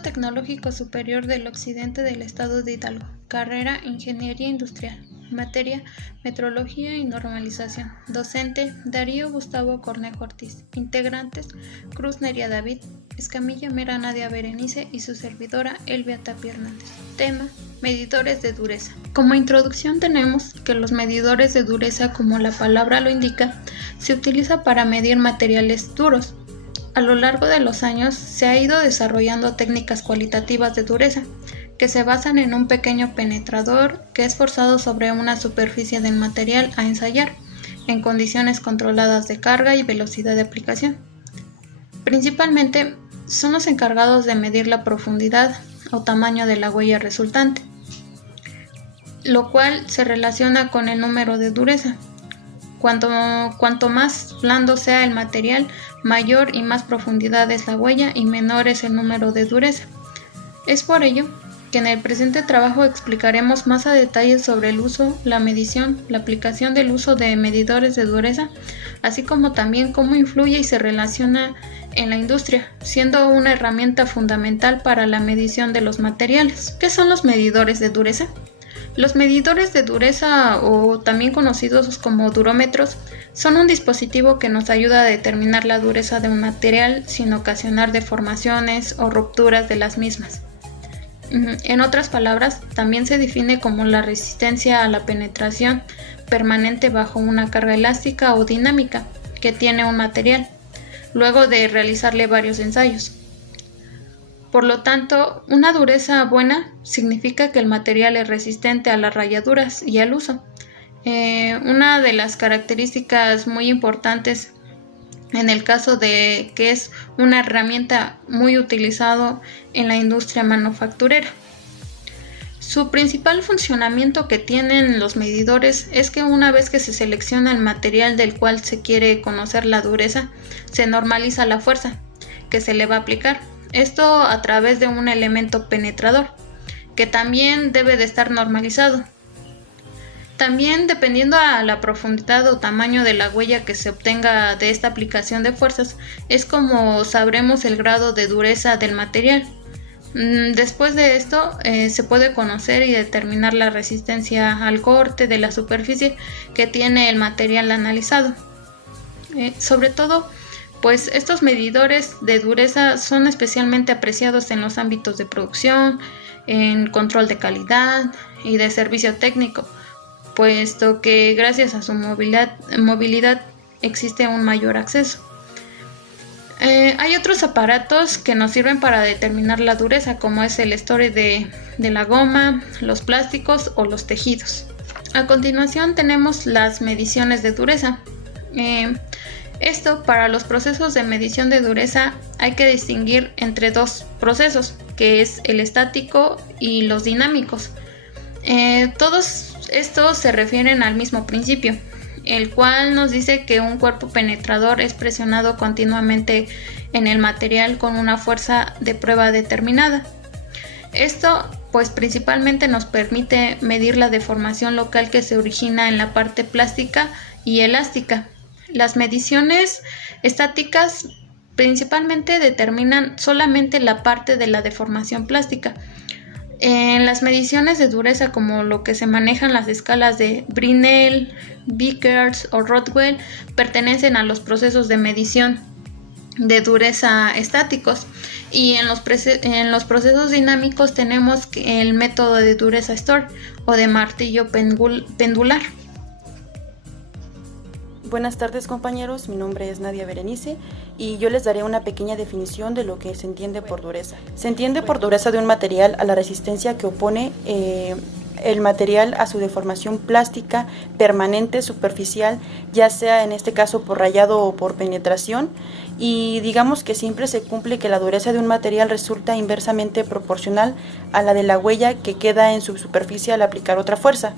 Instituto Tecnológico Superior del Occidente del Estado de Hidalgo, carrera Ingeniería Industrial, materia Metrología y Normalización, docente Darío Gustavo Cornejo Ortiz, integrantes Cruz Neria David, Escamilla Mera Nadia Berenice y su servidora Elvia Tapia Hernández. Tema: medidores de dureza. Como introducción tenemos que los medidores de dureza, como la palabra lo indica, se utiliza para medir materiales duros. A lo largo de los años se ha ido desarrollando técnicas cualitativas de dureza, que se basan en un pequeño penetrador que es forzado sobre una superficie del material a ensayar, en condiciones controladas de carga y velocidad de aplicación. Principalmente son los encargados de medir la profundidad o tamaño de la huella resultante, lo cual se relaciona con el número de dureza. Cuanto más blando sea el material, mayor y más profundidad es la huella y menor es el número de dureza. Es por ello que en el presente trabajo explicaremos más a detalle sobre el uso, la medición, la aplicación del uso de medidores de dureza, así como también cómo influye y se relaciona en la industria, siendo una herramienta fundamental para la medición de los materiales. ¿Qué son los medidores de dureza? Los medidores de dureza, o también conocidos como durómetros, son un dispositivo que nos ayuda a determinar la dureza de un material sin ocasionar deformaciones o rupturas de las mismas. En otras palabras, también se define como la resistencia a la penetración permanente bajo una carga elástica o dinámica que tiene un material, luego de realizarle varios ensayos. Por lo tanto, una dureza buena significa que el material es resistente a las rayaduras y al uso. Una de las características muy importantes en el caso de que es una herramienta muy utilizada en la industria manufacturera. Su principal funcionamiento que tienen los medidores es que una vez que se selecciona el material del cual se quiere conocer la dureza, se normaliza la fuerza que se le va a aplicar. Esto a través de un elemento penetrador, que también debe de estar normalizado. También, dependiendo a la profundidad o tamaño de la huella que se obtenga de esta aplicación de fuerzas, es como sabremos el grado de dureza del material. Después de esto, se puede conocer y determinar la resistencia al corte de la superficie que tiene el material analizado. Sobre todo, pues estos medidores de dureza son especialmente apreciados en los ámbitos de producción, en control de calidad y de servicio técnico, puesto que gracias a su movilidad existe un mayor acceso. Hay otros aparatos que nos sirven para determinar la dureza, como es el estore de la goma, los plásticos o los tejidos. A continuación tenemos las mediciones de dureza. Esto, para los procesos de medición de dureza, hay que distinguir entre dos procesos, que es el estático y los dinámicos. Todos estos se refieren al mismo principio, el cual nos dice que un cuerpo penetrador es presionado continuamente en el material con una fuerza de prueba determinada. Esto, pues principalmente nos permite medir la deformación local que se origina en la parte plástica y elástica. Las mediciones estáticas principalmente determinan solamente la parte de la deformación plástica. En las mediciones de dureza, como lo que se manejan las escalas de Brinell, Vickers o Rothwell, pertenecen a los procesos de medición de dureza estáticos, y en los procesos dinámicos tenemos el método de dureza Stohr o de martillo pendular. Buenas tardes, compañeros, mi nombre es Nadia Berenice y yo les daré una pequeña definición de lo que se entiende por dureza. Se entiende por dureza de un material a la resistencia que opone el material a su deformación plástica permanente superficial, ya sea en este caso por rayado o por penetración, y digamos que siempre se cumple que la dureza de un material resulta inversamente proporcional a la de la huella que queda en su superficie al aplicar otra fuerza.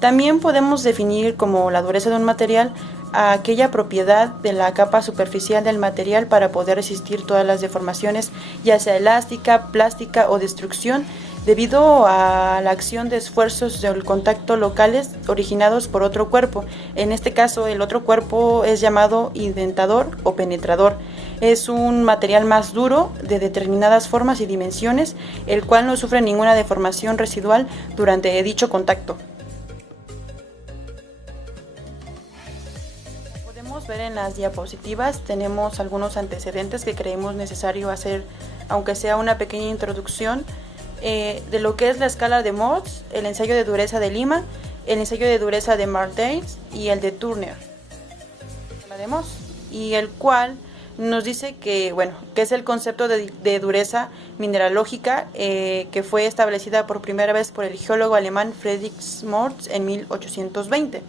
También podemos definir como la dureza de un material a aquella propiedad de la capa superficial del material para poder resistir todas las deformaciones, ya sea elástica, plástica o destrucción, debido a la acción de esfuerzos del contacto locales originados por otro cuerpo. En este caso, el otro cuerpo es llamado indentador o penetrador. Es un material más duro de determinadas formas y dimensiones, el cual no sufre ninguna deformación residual durante dicho contacto. Podemos ver en las diapositivas, tenemos algunos antecedentes que creemos necesario hacer, aunque sea una pequeña introducción de lo que es la escala de Mohs, el ensayo de dureza de Lima, el ensayo de dureza de Martens y el de Turner, y el cual nos dice que, que es el concepto de dureza mineralógica que fue establecida por primera vez por el geólogo alemán Friedrich Mohs en 1820.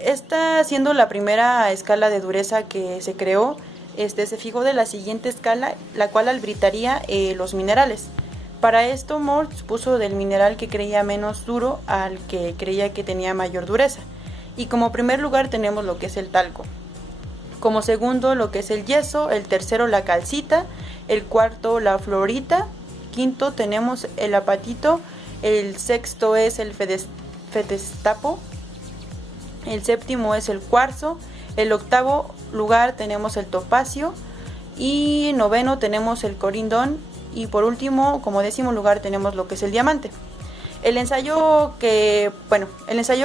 Esta siendo la primera escala de dureza que se creó, se fijó de la siguiente escala, la cual arbitraría los minerales. Para esto Mohs puso del mineral que creía menos duro al que creía que tenía mayor dureza. Y como primer lugar tenemos lo que es el talco. Como segundo lo que es el yeso, el tercero la calcita, el cuarto la fluorita, quinto tenemos el apatito, el sexto es el feldespato, el séptimo es el cuarzo, el octavo lugar tenemos el topacio y noveno tenemos el corindón y por último, como décimo lugar, tenemos lo que es el diamante. El ensayo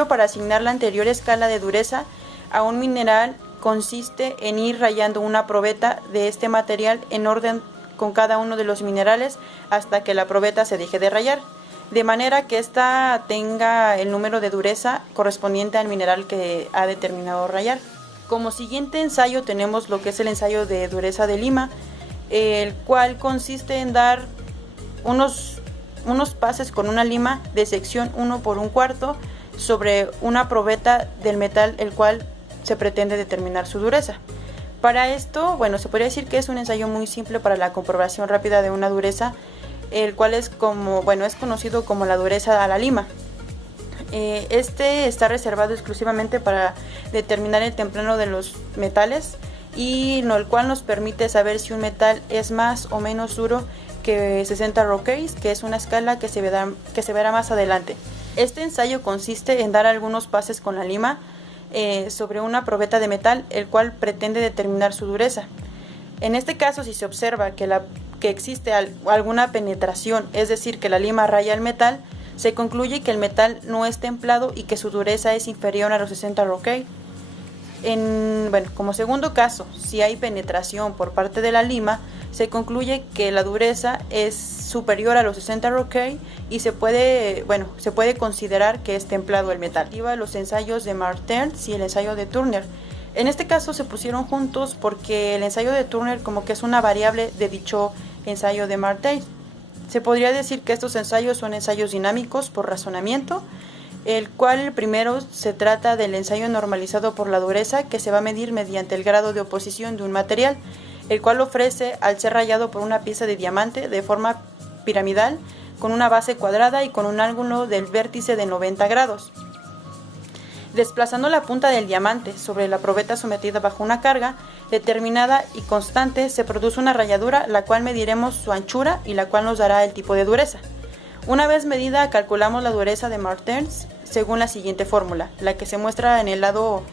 para asignar la anterior escala de dureza a un mineral consiste en ir rayando una probeta de este material en orden con cada uno de los minerales hasta que la probeta se deje de rayar, de manera que ésta tenga el número de dureza correspondiente al mineral que ha determinado rayar. Como siguiente ensayo tenemos lo que es el ensayo de dureza de Lima, el cual consiste en dar unos pases con una lima de sección 1 por 1/4 sobre una probeta del metal el cual se pretende determinar su dureza. Para esto, se podría decir que es un ensayo muy simple para la comprobación rápida de una dureza, el cual es conocido como la dureza a la lima. Este está reservado exclusivamente para determinar el templado de los metales y el cual nos permite saber si un metal es más o menos duro que 60 Rockers, que es una escala que se verá más adelante. Este ensayo consiste en dar algunos pases con la lima sobre una probeta de metal, el cual pretende determinar su dureza. En este caso, si se observa que existe alguna penetración, es decir, que la lima raya el metal, se concluye que el metal no es templado y que su dureza es inferior a los 60 Rockers. Como segundo caso, si hay penetración por parte de la lima, se concluye que la dureza es superior a los 60 Rockers y se puede considerar que es templado el metal. Los ensayos de Martens y el ensayo de Turner. En este caso se pusieron juntos porque el ensayo de Turner como que es una variable de dicho ensayo de Martens. Se podría decir que estos ensayos son ensayos dinámicos por razonamiento, el cual primero se trata del ensayo normalizado por la dureza que se va a medir mediante el grado de oposición de un material, el cual ofrece al ser rayado por una pieza de diamante de forma piramidal con una base cuadrada y con un ángulo del vértice de 90 grados. Desplazando la punta del diamante sobre la probeta sometida bajo una carga determinada y constante, se produce una rayadura, la cual mediremos su anchura y la cual nos dará el tipo de dureza. Una vez medida, calculamos la dureza de Martens según la siguiente fórmula, la que se muestra en el lado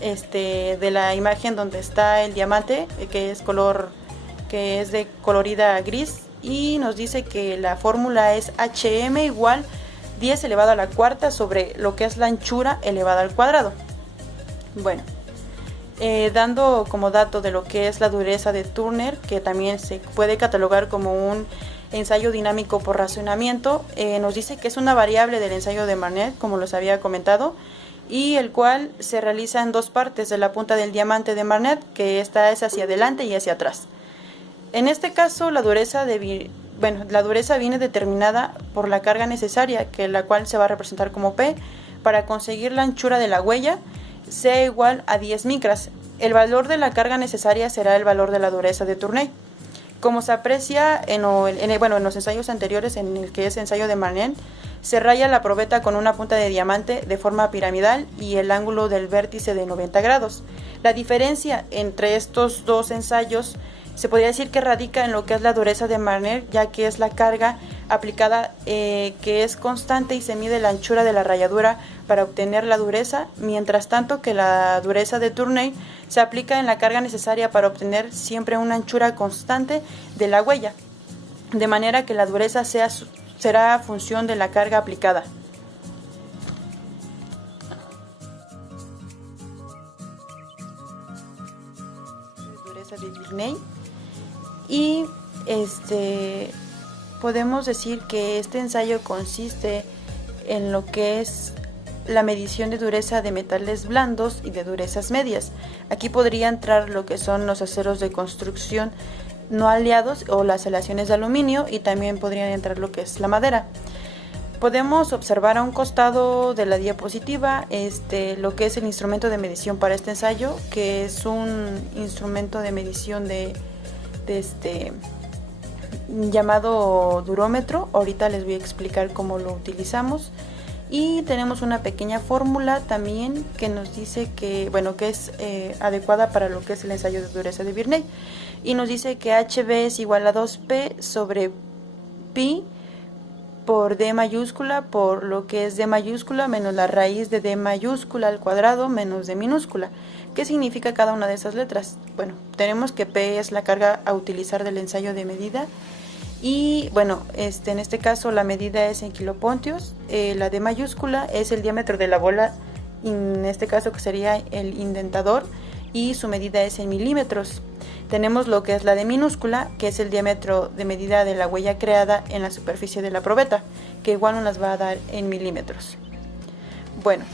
de la imagen donde está el diamante, que es de colorida gris, y nos dice que la fórmula es HM igual 10 elevado a la cuarta sobre lo que es la anchura elevada al cuadrado. Dando como dato de lo que es la dureza de Turner, que también se puede catalogar como un ensayo dinámico por razonamiento, nos dice que es una variable del ensayo de Martens, como les había comentado, y el cual se realiza en dos partes de la punta del diamante de Martens, que esta es hacia adelante y hacia atrás. En este caso, la dureza viene determinada por la carga necesaria, la cual se va a representar como P, para conseguir la anchura de la huella sea igual a 10 micras. El valor de la carga necesaria será el valor de la dureza de Turner. Como se aprecia en los ensayos anteriores, en el que es ensayo de Martens, se raya la probeta con una punta de diamante de forma piramidal y el ángulo del vértice de 90 grados. La diferencia entre estos dos ensayos se podría decir que radica en lo que es la dureza de Martens, ya que es la carga aplicada que es constante y se mide la anchura de la rayadura para obtener la dureza, mientras tanto que la dureza de Tournai se aplica en la carga necesaria para obtener siempre una anchura constante de la huella, de manera que la dureza será función de la carga aplicada. Dureza de Birney. Y podemos decir que este ensayo consiste en lo que es la medición de dureza de metales blandos y de durezas medias. Aquí podría entrar lo que son los aceros de construcción no aliados o las aleaciones de aluminio, y también podrían entrar lo que es la madera. Podemos observar a un costado de la diapositiva lo que es el instrumento de medición para este ensayo, que es un instrumento de medición llamado durómetro. Ahorita les voy a explicar cómo lo utilizamos. Y tenemos una pequeña fórmula también que nos dice que es adecuada para lo que es el ensayo de dureza de Birney, y nos dice que HB es igual a 2P sobre pi por D mayúscula por lo que es D mayúscula menos la raíz de D mayúscula al cuadrado menos D minúscula. ¿Qué significa cada una de esas letras? Bueno, tenemos que P es la carga a utilizar del ensayo de medida, y en este caso la medida es en kilopontios. La D mayúscula es el diámetro de la bola, en este caso que sería el indentador, y su medida es en milímetros. Tenemos lo que es la D minúscula, que es el diámetro de medida de la huella creada en la superficie de la probeta, que igual nos las va a dar en milímetros. Bueno,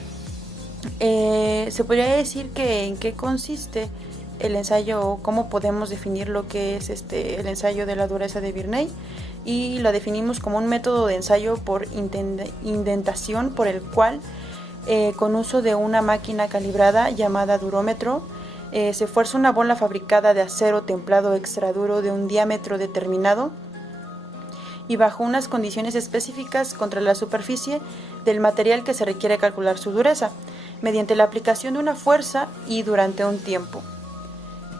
se podría decir que en qué consiste el ensayo o cómo podemos definir lo que es el ensayo de la dureza de Birney, y lo definimos como un método de ensayo por indentación por el cual con uso de una máquina calibrada llamada durómetro se fuerza una bola fabricada de acero templado extraduro de un diámetro determinado y bajo unas condiciones específicas contra la superficie del material que se requiere calcular su dureza, mediante la aplicación de una fuerza y durante un tiempo.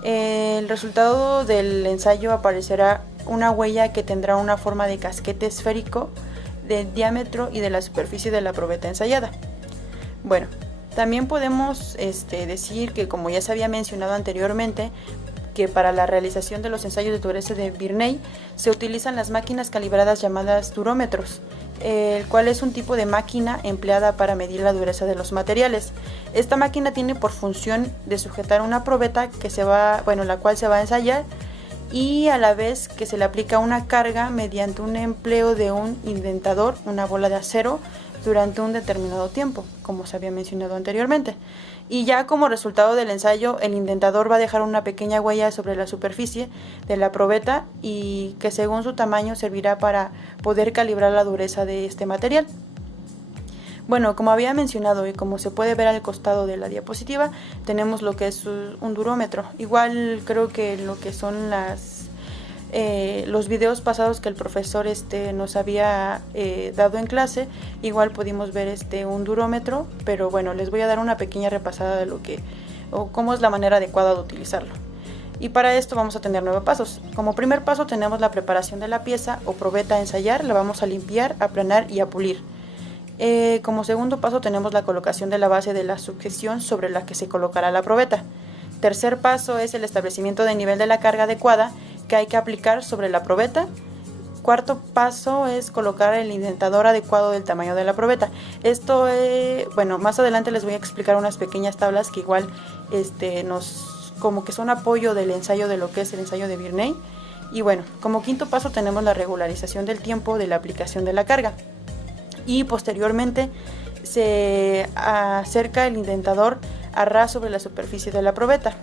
El resultado del ensayo aparecerá una huella que tendrá una forma de casquete esférico del diámetro y de la superficie de la probeta ensayada. Bueno, también podemos decir que, como ya se había mencionado anteriormente, que para la realización de los ensayos de dureza de Birney se utilizan las máquinas calibradas llamadas durómetros, el cual es un tipo de máquina empleada para medir la dureza de los materiales. Esta máquina tiene por función de sujetar una probeta la cual se va a ensayar, y a la vez que se le aplica una carga mediante un empleo de un indentador, una bola de acero, durante un determinado tiempo, como se había mencionado anteriormente. Y ya como resultado del ensayo, el indentador va a dejar una pequeña huella sobre la superficie de la probeta, y que según su tamaño servirá para poder calibrar la dureza de este material. Bueno, como había mencionado y como se puede ver al costado de la diapositiva, tenemos lo que es un durómetro. Igual creo que lo que son los videos pasados que el profesor nos había dado en clase, igual pudimos ver un durómetro, pero bueno, les voy a dar una pequeña repasada de cómo es la manera adecuada de utilizarlo. Y para esto vamos a tener 9 pasos. Como primer paso tenemos la preparación de la pieza o probeta a ensayar, la vamos a limpiar, aplanar y a pulir. Como segundo paso tenemos la colocación de la base de la sujeción sobre la que se colocará la probeta. Tercer paso es el establecimiento del nivel de la carga adecuada que hay que aplicar sobre la probeta. Cuarto paso es colocar el indentador adecuado del tamaño de la probeta. Esto, más adelante les voy a explicar unas pequeñas tablas que igual como que son apoyo del ensayo de lo que es el ensayo de Birney. Y bueno, como quinto paso tenemos la regularización del tiempo de la aplicación de la carga. Y posteriormente se acerca el indentador a ras sobre la superficie de la probeta.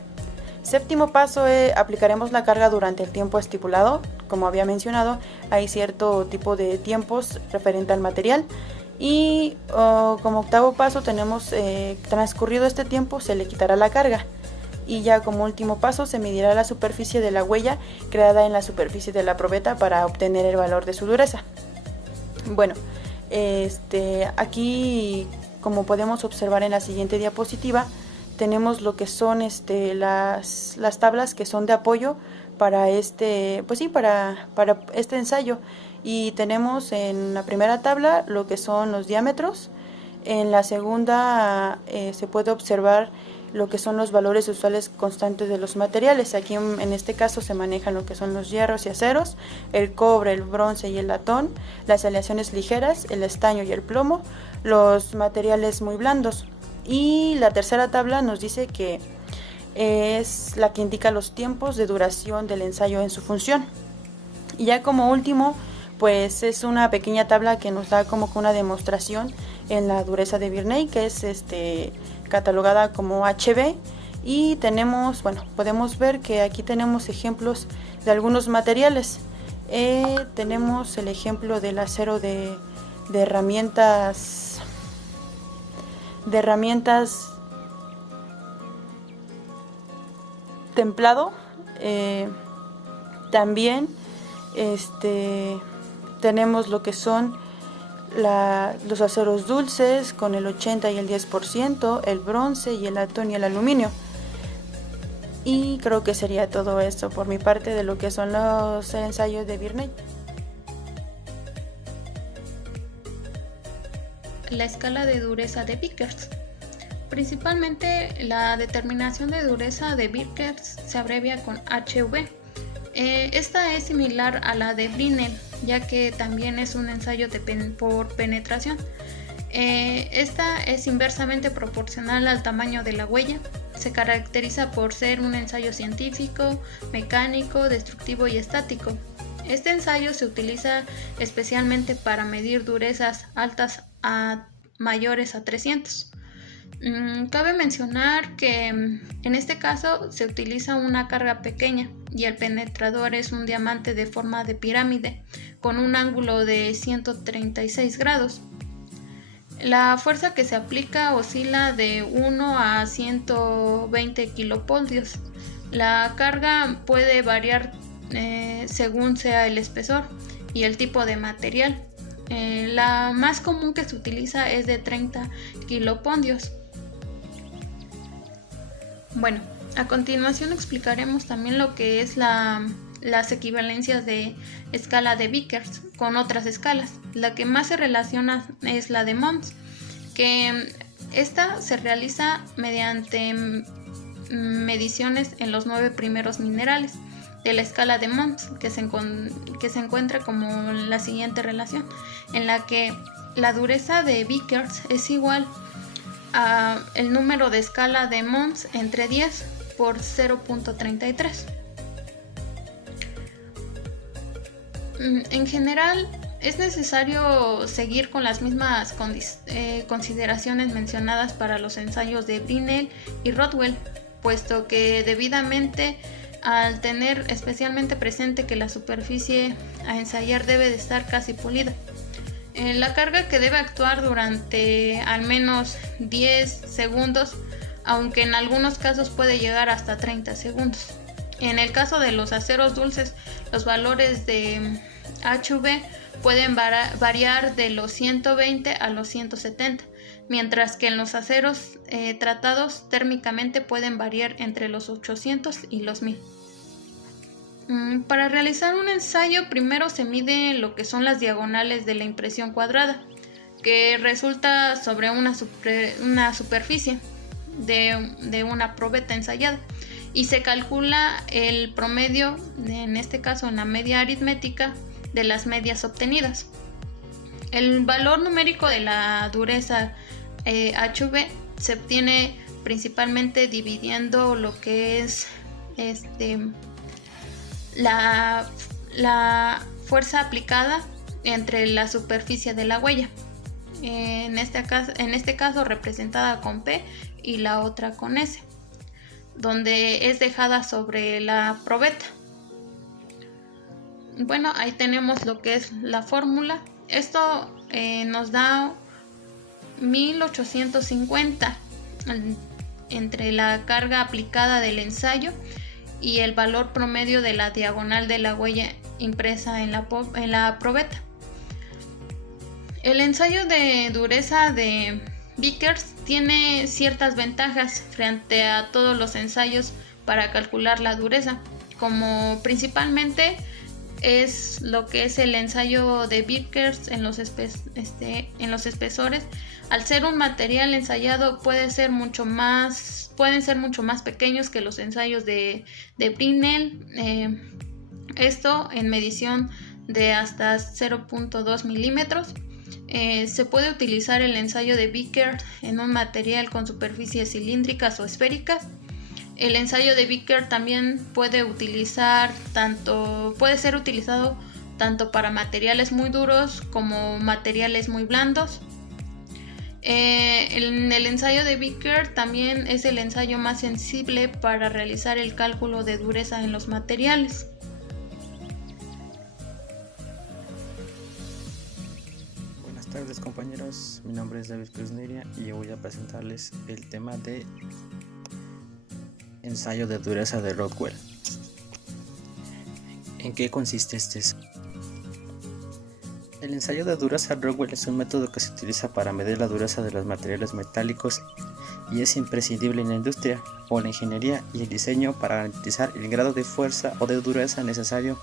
Séptimo paso, aplicaremos la carga durante el tiempo estipulado. Como había mencionado, hay cierto tipo de tiempos referente al material. Y como octavo paso tenemos, transcurrido este tiempo, se le quitará la carga. Y ya como último paso se medirá la superficie de la huella creada en la superficie de la probeta para obtener el valor de su dureza. Bueno, aquí, como podemos observar en la siguiente diapositiva, tenemos lo que son las tablas que son de apoyo para para este ensayo. y tenemos en la primera tabla lo que son los diámetros. En la segunda se puede observar lo que son los valores usuales constantes de los materiales. Aquí en este caso se manejan lo que son los hierros y aceros, el cobre, el bronce y el latón, las aleaciones ligeras, el estaño y el plomo, los materiales muy blandos. Y la tercera tabla nos dice que es la que indica los tiempos de duración del ensayo en su función. Y ya como último, pues es una pequeña tabla que nos da como que una demostración en la dureza de Birney, que es catalogada como HB, y tenemos, bueno, podemos ver que aquí tenemos ejemplos de algunos materiales. Tenemos el ejemplo del acero de herramientas templado. También tenemos lo que son los aceros dulces con el 80 y el 10%, el bronce y el latón y el aluminio. Y creo que sería todo esto por mi parte de lo que son los ensayos de Birney. La escala de dureza de Vickers. Principalmente la determinación de dureza de Vickers se abrevia con HV. Esta es similar a la de Brinell, ya que también es un ensayo por penetración. Esta es inversamente proporcional al tamaño de la huella. Se caracteriza por ser un ensayo científico, mecánico, destructivo y estático. Este ensayo se utiliza especialmente para medir durezas altas a mayores a 300. Cabe mencionar que en este caso se utiliza una carga pequeña y el penetrador es un diamante de forma de pirámide con un ángulo de 136 grados. La fuerza que se aplica oscila de 1 a 120 kilopoldios. La carga puede variar según sea el espesor y el tipo de material. La más común que se utiliza es de 30 kilopondios. Bueno, a continuación explicaremos también lo que es las equivalencias de escala de Vickers con otras escalas. La que más se relaciona es la de Mohs, que esta se realiza mediante mediciones en los 9 primeros minerales de la escala de Mohs, que se encuentra como la siguiente relación, en la que la dureza de Vickers es igual a el número de escala de Mohs entre 10 por 0.33. En general, es necesario seguir con las mismas consideraciones mencionadas para los ensayos de Brinell y Rodwell, puesto que debidamente, al tener especialmente presente que la superficie a ensayar debe de estar casi pulida, la carga que debe actuar durante al menos 10 segundos, aunque en algunos casos puede llegar hasta 30 segundos. En el caso de los aceros dulces, los valores de HV pueden variar de los 120 a los 170, mientras que en los aceros tratados térmicamente pueden variar entre los 800 y los 1000. Para realizar un ensayo, primero se mide lo que son las diagonales de la impresión cuadrada, que resulta sobre una superficie de una probeta ensayada, y se calcula el promedio, en este caso en la media aritmética, de las medias obtenidas. El valor numérico de la dureza HV se obtiene principalmente dividiendo lo que es la fuerza aplicada entre la superficie de la huella, en este caso representada con P y la otra con S, donde es dejada sobre la probeta. Bueno, ahí tenemos lo que es la fórmula. Esto nos da 1850 entre la carga aplicada del ensayo y el valor promedio de la diagonal de la huella impresa en la probeta. El ensayo de dureza de Vickers tiene ciertas ventajas frente a todos los ensayos para calcular la dureza, como principalmente es lo que es el ensayo de Vickers en los espesores. Al ser un material ensayado pueden ser mucho más pequeños que los ensayos de Brinell, esto en medición de hasta 0.2 milímetros. Se puede utilizar el ensayo de Vickers en un material con superficies cilíndricas o esféricas. El ensayo de Vickers también puede ser utilizado tanto para materiales muy duros como materiales muy blandos. El ensayo de Vickers también es el ensayo más sensible para realizar el cálculo de dureza en los materiales. Buenas tardes, compañeros, mi nombre es David Cruz Neria y yo voy a presentarles el tema de ensayo de dureza de Rockwell. ¿En qué consiste este? El ensayo de dureza Rockwell es un método que se utiliza para medir la dureza de los materiales metálicos y es imprescindible en la industria o la ingeniería y el diseño para garantizar el grado de fuerza o de dureza necesario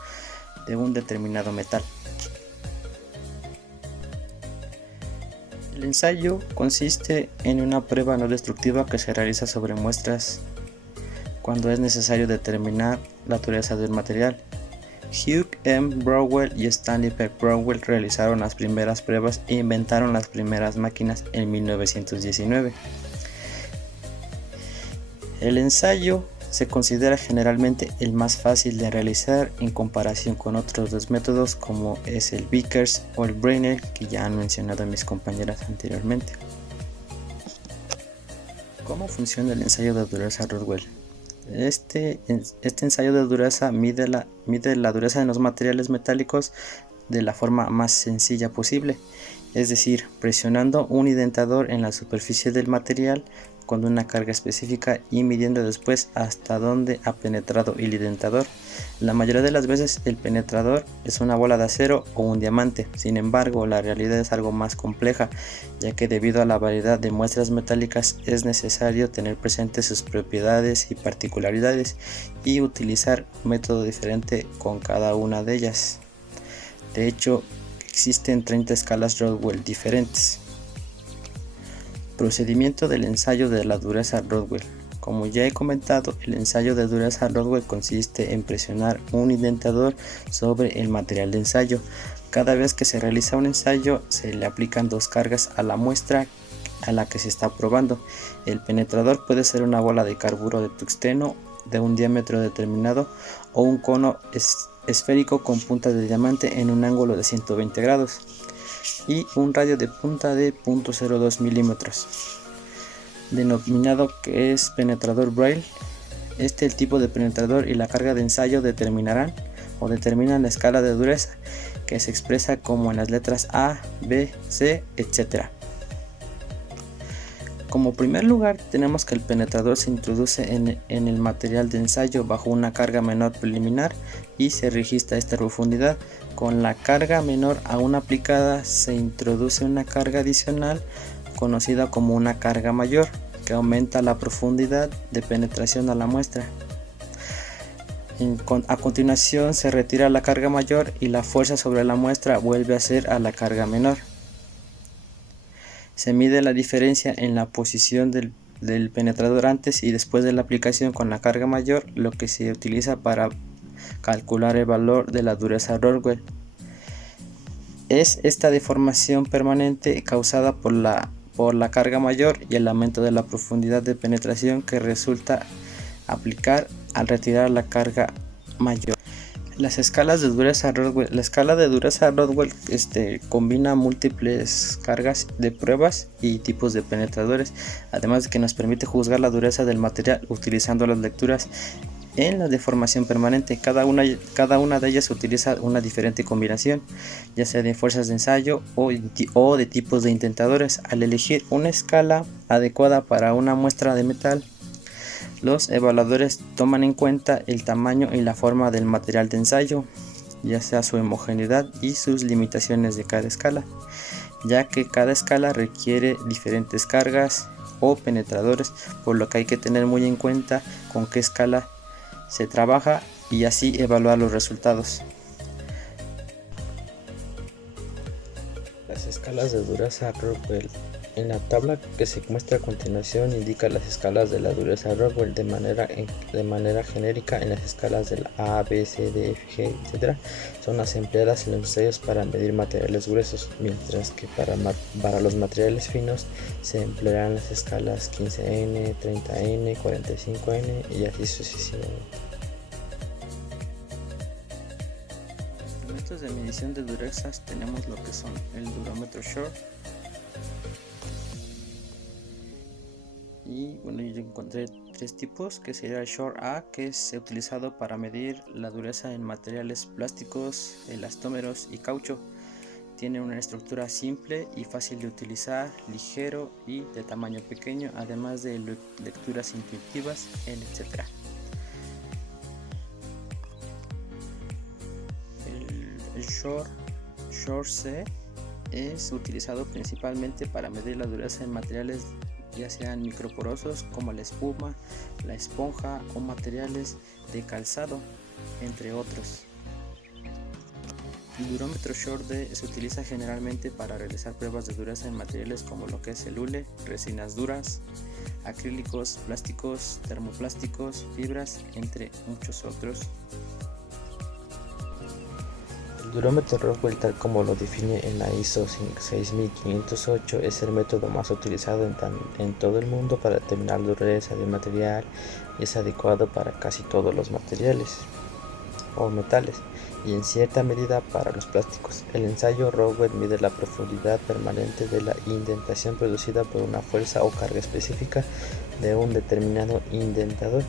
de un determinado metal. El ensayo consiste en una prueba no destructiva que se realiza sobre muestras cuando es necesario determinar la dureza del material. Hugh M. Brownell y Stanley P. Brownell realizaron las primeras pruebas e inventaron las primeras máquinas en 1919. El ensayo se considera generalmente el más fácil de realizar en comparación con otros dos métodos como es el Vickers o el Brinell, que ya han mencionado mis compañeras anteriormente. ¿Cómo funciona el ensayo de dureza Rockwell? Este ensayo de dureza mide la dureza de los materiales metálicos de la forma más sencilla posible, es decir, presionando un indentador en la superficie del material con una carga específica y midiendo después hasta dónde ha penetrado el indentador. La mayoría de las veces el penetrador es una bola de acero o un diamante. Sin embargo, la realidad es algo más compleja, ya que debido a la variedad de muestras metálicas es necesario tener presentes sus propiedades y particularidades y utilizar un método diferente con cada una de ellas. De hecho, existen 30 escalas Rockwell diferentes. Procedimiento del ensayo de la dureza Rockwell. Como ya he comentado, el ensayo de dureza Rockwell consiste en presionar un indentador sobre el material de ensayo. Cada vez que se realiza un ensayo, se le aplican dos cargas a la muestra a la que se está probando. El penetrador puede ser una bola de carburo de tungsteno de un diámetro determinado o un cono esférico con punta de diamante en un ángulo de 120 grados y un radio de punta de 0.02 milímetros, denominado que es penetrador Braille. El tipo de penetrador y la carga de ensayo determinan la escala de dureza, que se expresa como en las letras A, B, C, etc. Como primer lugar, tenemos que el penetrador se introduce en el material de ensayo bajo una carga menor preliminar y se registra esta profundidad. Con la carga menor aún aplicada se introduce una carga adicional conocida como una carga mayor, que aumenta la profundidad de penetración a la muestra. A continuación se retira la carga mayor y la fuerza sobre la muestra vuelve a ser a la carga menor. Se mide la diferencia en la posición del penetrador antes y después de la aplicación con la carga mayor, lo que se utiliza para calcular el valor de la dureza Rockwell. Es esta deformación permanente causada por la carga mayor y el aumento de la profundidad de penetración que resulta aplicar al retirar la carga mayor. Las escalas de dureza Rockwell. La escala de dureza Rockwell combina múltiples cargas de pruebas y tipos de penetradores, además de que nos permite juzgar la dureza del material utilizando las lecturas en la deformación permanente. Cada una de ellas utiliza una diferente combinación, ya sea de fuerzas de ensayo o de tipos de indentadores. Al elegir una escala adecuada para una muestra de metal, los evaluadores toman en cuenta el tamaño y la forma del material de ensayo, ya sea su homogeneidad y sus limitaciones de cada escala, ya que cada escala requiere diferentes cargas o penetradores, por lo que hay que tener muy en cuenta con qué escala se trabaja y así evaluar los resultados. Escalas de dureza Rockwell. En la tabla que se muestra a continuación indica las escalas de la dureza Rockwell de manera genérica. En las escalas de la A, B, C, D, F, G, etc. son las empleadas en los ensayos para medir materiales gruesos, mientras que para los materiales finos se emplearán las escalas 15N, 30N, 45N y así sucesivamente. Métodos de medición de durezas tenemos lo que son el durómetro Short. Y bueno, yo encontré tres tipos, que sería el Short A, que es utilizado para medir la dureza en materiales plásticos, elastómeros y caucho. Tiene una estructura simple y fácil de utilizar, ligero y de tamaño pequeño, además de lecturas intuitivas, etc. El Short C es utilizado principalmente para medir la dureza en materiales ya sean microporosos como la espuma, la esponja o materiales de calzado, entre otros. El durómetro Short D se utiliza generalmente para realizar pruebas de dureza en materiales como lo que es el hule, resinas duras, acrílicos, plásticos, termoplásticos, fibras, entre muchos otros. El durómetro Rockwell, tal como lo define en la ISO 6508, es el método más utilizado en todo el mundo para determinar la dureza de un material y es adecuado para casi todos los materiales o metales y en cierta medida para los plásticos. El ensayo Rockwell mide la profundidad permanente de la indentación producida por una fuerza o carga específica de un determinado indentador.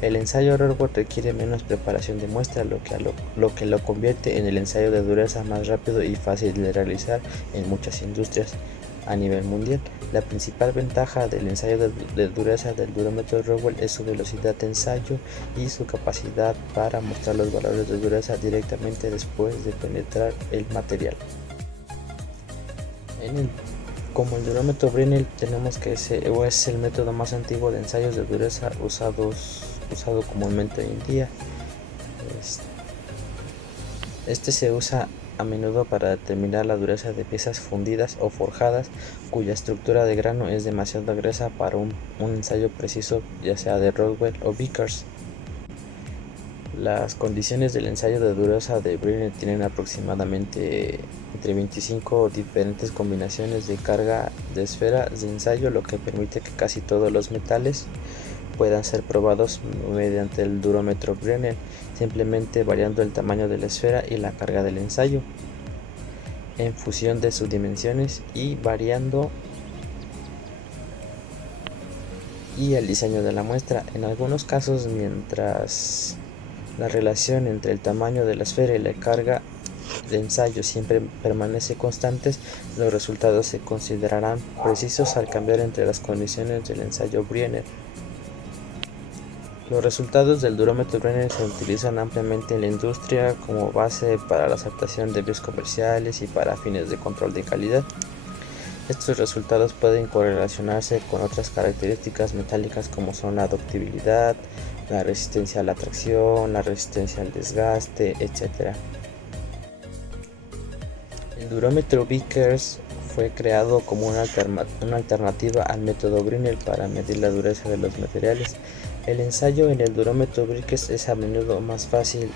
El ensayo Rockwell requiere menos preparación de muestra, lo que lo convierte en el ensayo de dureza más rápido y fácil de realizar en muchas industrias a nivel mundial. La principal ventaja del ensayo de dureza del durómetro Rockwell es su velocidad de ensayo y su capacidad para mostrar los valores de dureza directamente después de penetrar el material. Como el durómetro Brinell, tenemos que es el método más antiguo de ensayos de dureza usado comúnmente hoy en día. Este se usa a menudo para determinar la dureza de piezas fundidas o forjadas cuya estructura de grano es demasiado gruesa para un ensayo preciso, ya sea de Rockwell o Vickers. Las condiciones del ensayo de dureza de Brinell tienen aproximadamente entre 25 diferentes combinaciones de carga de esferas de ensayo, lo que permite que casi todos los metales puedan ser probados mediante el durómetro Brinell, simplemente variando el tamaño de la esfera y la carga del ensayo en función de sus dimensiones y variando el diseño de la muestra. En algunos casos, mientras la relación entre el tamaño de la esfera y la carga de ensayo siempre permanece constantes, los resultados se considerarán precisos al cambiar entre las condiciones del ensayo Brinell. Los resultados del durómetro Brinell se utilizan ampliamente en la industria como base para la aceptación de bienes comerciales y para fines de control de calidad. Estos resultados pueden correlacionarse con otras características metálicas como son la ductibilidad, la resistencia a la tracción, la resistencia al desgaste, etc. El durómetro Vickers fue creado como una alternativa al método Brinell para medir la dureza de los materiales. El ensayo en el durómetro Vickers es a menudo más fácil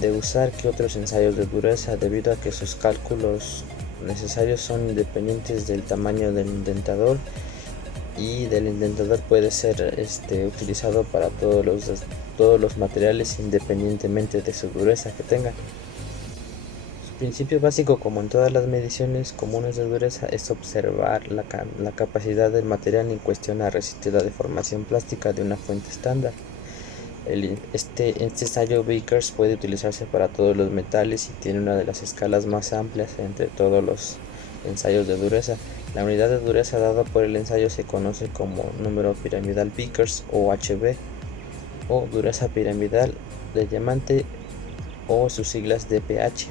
de usar que otros ensayos de dureza debido a que sus cálculos necesarios son independientes del tamaño del indentador y del indentador puede ser utilizado para todos los materiales independientemente de su dureza que tengan. Su principio básico, como en todas las mediciones comunes de dureza, es observar la capacidad del material en cuestión a resistir la deformación plástica de una fuente estándar. Este ensayo Vickers puede utilizarse para todos los metales y tiene una de las escalas más amplias entre todos los ensayos de dureza. La unidad de dureza dada por el ensayo se conoce como número piramidal Vickers o HB o dureza piramidal de diamante o sus siglas DPH.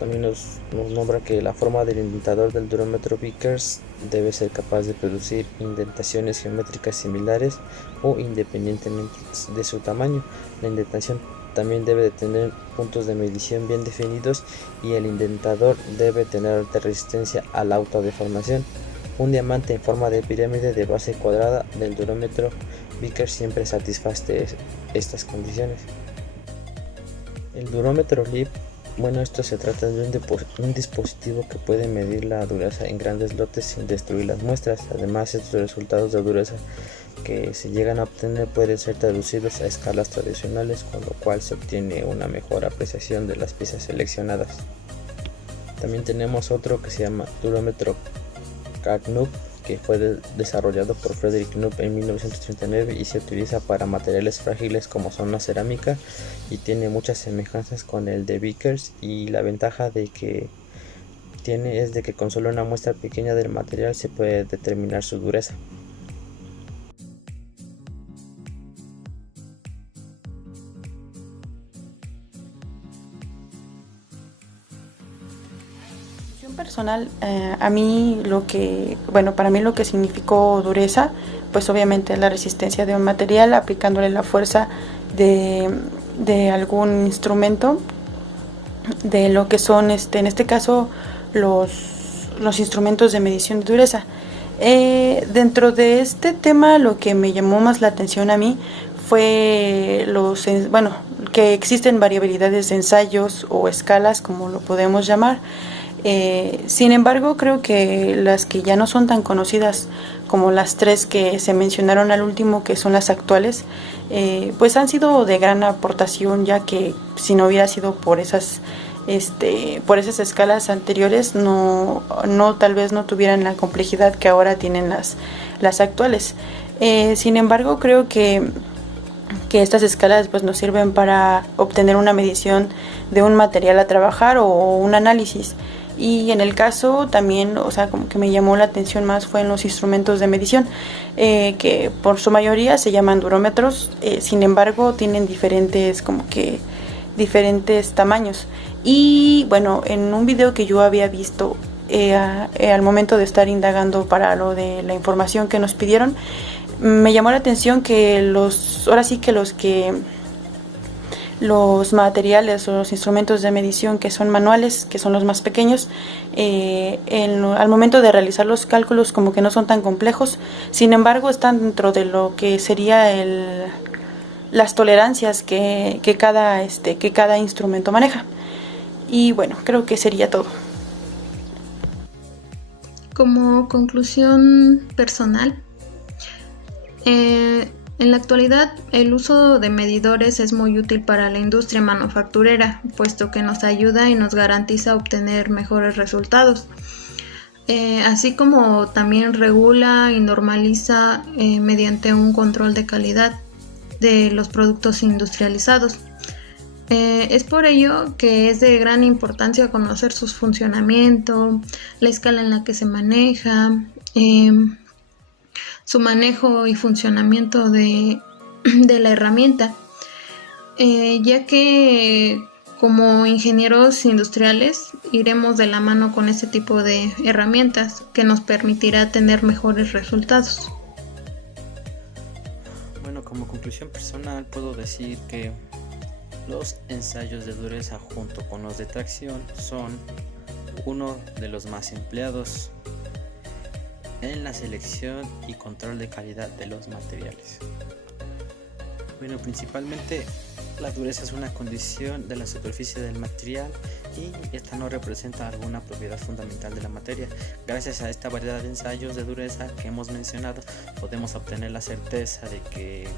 También nos nombra que la forma del indentador del durómetro Vickers debe ser capaz de producir indentaciones geométricas similares o independientemente de su tamaño. La indentación también debe de tener puntos de medición bien definidos y el indentador debe tener alta resistencia a la autodeformación. Un diamante en forma de pirámide de base cuadrada del durómetro Vickers siempre satisface estas condiciones. El durómetro LIB, esto se trata de un dispositivo que puede medir la dureza en grandes lotes sin destruir las muestras. Además, estos resultados de dureza que se llegan a obtener pueden ser traducidos a escalas tradicionales, con lo cual se obtiene una mejor apreciación de las piezas seleccionadas. También tenemos otro que se llama durómetro Knup, que fue desarrollado por Frederick Knup en 1939 y se utiliza para materiales frágiles como son la cerámica, y tiene muchas semejanzas con el de Vickers, y la ventaja de que tiene es de que con solo una muestra pequeña del material se puede determinar su dureza. Personal, a mí para mí lo que significó dureza, pues obviamente la resistencia de un material aplicándole la fuerza de algún instrumento, de lo que son en este caso los instrumentos de medición de dureza. Dentro de este tema, lo que me llamó más la atención a mí fue que existen variabilidades de ensayos o escalas, como lo podemos llamar. Sin embargo, creo que las que ya no son tan conocidas como las tres que se mencionaron al último, que son las actuales, pues han sido de gran aportación, ya que si no hubiera sido por esas escalas anteriores, tal vez no tuvieran la complejidad que ahora tienen las actuales. Sin embargo, creo que estas escalas pues nos sirven para obtener una medición de un material a trabajar o un análisis. Y en el caso también, como que me llamó la atención más fue en los instrumentos de medición, que por su mayoría se llaman durómetros, sin embargo tienen diferentes tamaños. Y bueno, en un video que yo había visto al momento de estar indagando para lo de la información que nos pidieron, me llamó la atención que los materiales o los instrumentos de medición que son manuales, que son los más pequeños, al momento de realizar los cálculos como que no son tan complejos. Sin embargo, están dentro de lo que sería las tolerancias que cada instrumento maneja. Y bueno, creo que sería todo. Como conclusión personal, en la actualidad, el uso de medidores es muy útil para la industria manufacturera, puesto que nos ayuda y nos garantiza obtener mejores resultados, así como también regula y normaliza mediante un control de calidad de los productos industrializados. Es por ello que es de gran importancia conocer su funcionamiento, la escala en la que se maneja, su manejo y funcionamiento de la herramienta, ya que como ingenieros industriales iremos de la mano con este tipo de herramientas que nos permitirá tener mejores resultados. Bueno, como conclusión personal puedo decir que los ensayos de dureza junto con los de tracción son uno de los más empleados en la selección y control de calidad de los materiales. Bueno, principalmente la dureza es una condición de la superficie del material y esta no representa alguna propiedad fundamental de la materia. Gracias a esta variedad de ensayos de dureza que hemos mencionado, podemos obtener la certeza de qué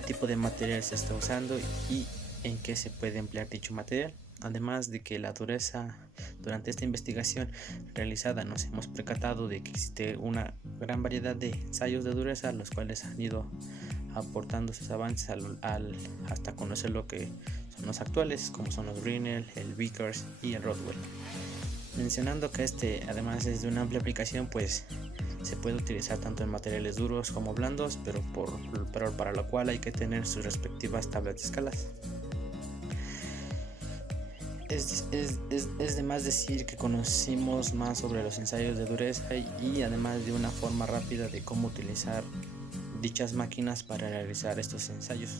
tipo de material se está usando y en qué se puede emplear dicho material. Además de que la dureza, durante esta investigación realizada nos hemos percatado de que existe una gran variedad de ensayos de dureza, los cuales han ido aportando sus avances hasta conocer lo que son los actuales, como son los Brinell, el Vickers y el Rockwell. Mencionando que además es de una amplia aplicación, pues se puede utilizar tanto en materiales duros como blandos, pero para lo cual hay que tener sus respectivas tablas de escalas. Es de más decir que conocimos más sobre los ensayos de dureza y además de una forma rápida de cómo utilizar dichas máquinas para realizar estos ensayos.